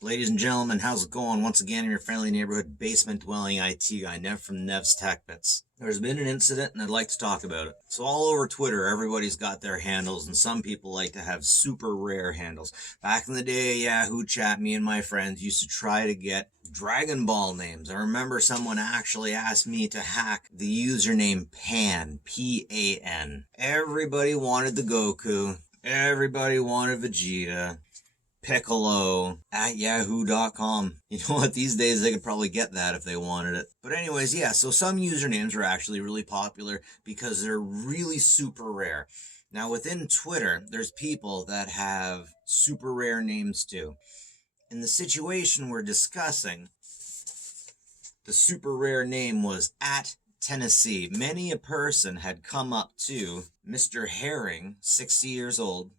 Ladies and gentlemen, how's it going? Once again, I'm your friendly neighborhood basement-dwelling IT guy, Nev from Nev's Tech Bits. There's been an incident, and I'd like to talk about it. So all over Twitter, everybody's got their handles, and some people like to have super rare handles. Back in the day, Yahoo Chat, me and my friends used to try to get Dragon Ball names. I remember someone actually asked me to hack the username Pan, P-A-N. Everybody wanted the Goku. Everybody wanted Vegeta. Piccolo at yahoo.com. You know what? These days they could probably get that if they wanted it. But anyways, yeah, so some usernames are actually really popular because they're really super rare. Now within Twitter, there's people that have super rare names too. In the situation we're discussing, the super rare name was at Tennessee. Many a person had come up to Mr. Herring, 60 years old,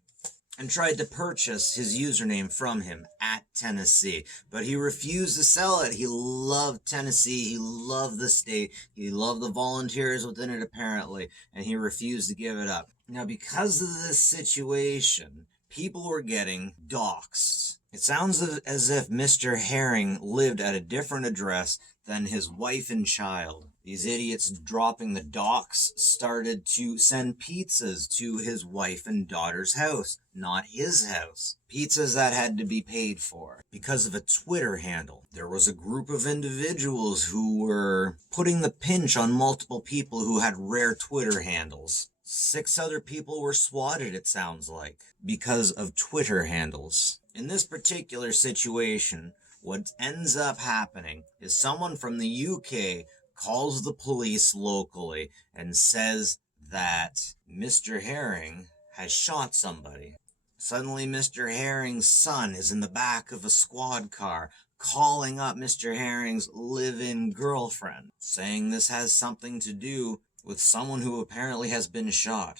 and tried to purchase his username from him at Tennessee. But he refused to sell it. He loved Tennessee. He loved the state. He loved the volunteers within it, apparently, and he refused to give it up. Now, because of this situation, people were getting doxxed. It sounds as if Mr. Herring lived at a different address than his wife and child. These idiots dropping the docs started to send pizzas to his wife and daughter's house, not his house. Pizzas that had to be paid for because of a Twitter handle. There was a group of individuals who were putting the pinch on multiple people who had rare Twitter handles. 6 other people were swatted, it sounds like, because of Twitter handles. In this particular situation, what ends up happening is someone from the UK calls the police locally and says that Mr. Herring has shot somebody. Suddenly, Mr. Herring's son is in the back of a squad car calling up Mr. Herring's live-in girlfriend, saying this has something to do with someone who apparently has been shot.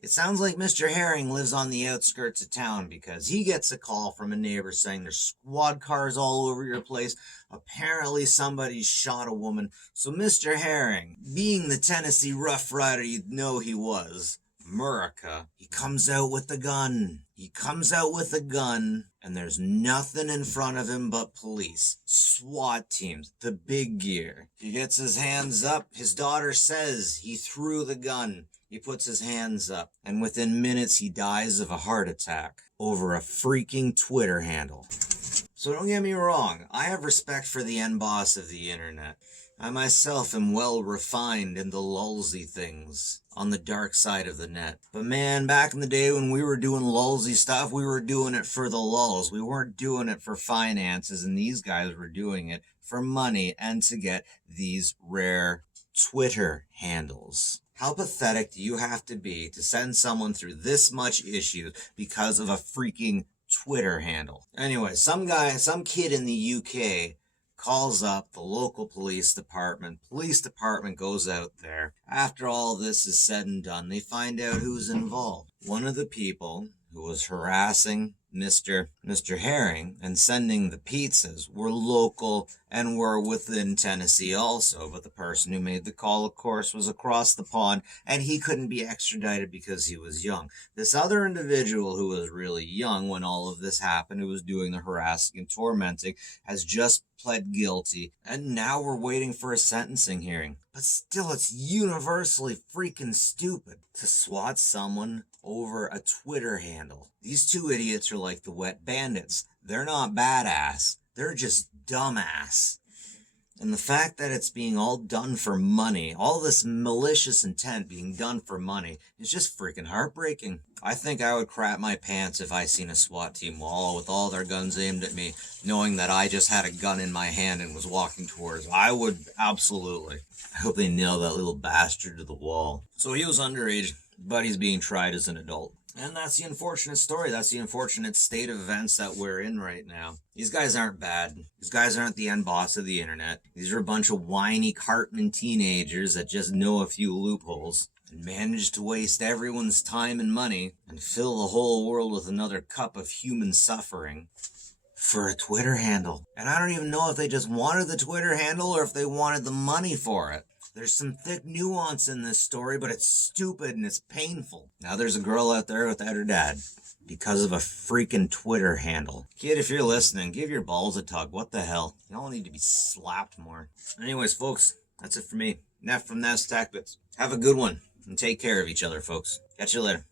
It sounds like Mr. Herring lives on the outskirts of town because he gets a call from a neighbor saying there's squad cars all over your place. Apparently somebody shot a woman. So Mr. Herring, being the Tennessee Rough Rider you'd know he was, America, he comes out with a gun. He comes out with a gun, and there's nothing in front of him but police, SWAT teams, the big gear. He gets his hands up. His daughter says he threw the gun. He puts his hands up, and within minutes he dies of a heart attack over a freaking Twitter handle. So don't get me wrong, I have respect for the end boss of the internet. I myself am well refined in the lulzy things on the dark side of the net. But man, back in the day when we were doing lulzy stuff, we were doing it for the lulz. We weren't doing it for finances, and these guys were doing it for money and to get these rare Twitter handles. How pathetic do you have to be to send someone through this much issue because of a freaking Twitter handle? Anyway, some kid in the UK calls up the local police department. Police department goes out there. After all this is said and done, they find out who's involved. One of the people who was harassing Mr. Herring and sending the pizzas were local and were within Tennessee also, but the person who made the call, of course, was across the pond, and he couldn't be extradited because he was young. This other individual who was really young when all of this happened, who was doing the harassing and tormenting, has just pled guilty, and now we're waiting for a sentencing hearing. But still, it's universally freaking stupid to swat someone over a Twitter handle. These two idiots are like the wet bandits. They're not badass. They're just dumbass. And the fact that it's being all done for money, all this malicious intent being done for money, is just freaking heartbreaking. I think I would crap my pants if I seen a SWAT team wall with all their guns aimed at me, knowing that I just had a gun in my hand and was walking towards them. I would, absolutely. I hope they nail that little bastard to the wall. So he was underage, but he's being tried as an adult. And that's the unfortunate story. That's the unfortunate state of events that we're in right now. These guys aren't bad. These guys aren't the end boss of the internet. These are a bunch of whiny Cartman teenagers that just know a few loopholes and manage to waste everyone's time and money and fill the whole world with another cup of human suffering for a Twitter handle. And I don't even know if they just wanted the Twitter handle or if they wanted the money for it. There's some thick nuance in this story, but it's stupid and it's painful. Now there's a girl out there without her dad. because of a freaking Twitter handle. Kid, if you're listening, give your balls a tug. What the hell? Y'all need to be slapped more. Anyways, folks, that's it for me. Neff from Nev's Tech Bits. Have a good one, and take care of each other, folks. Catch you later.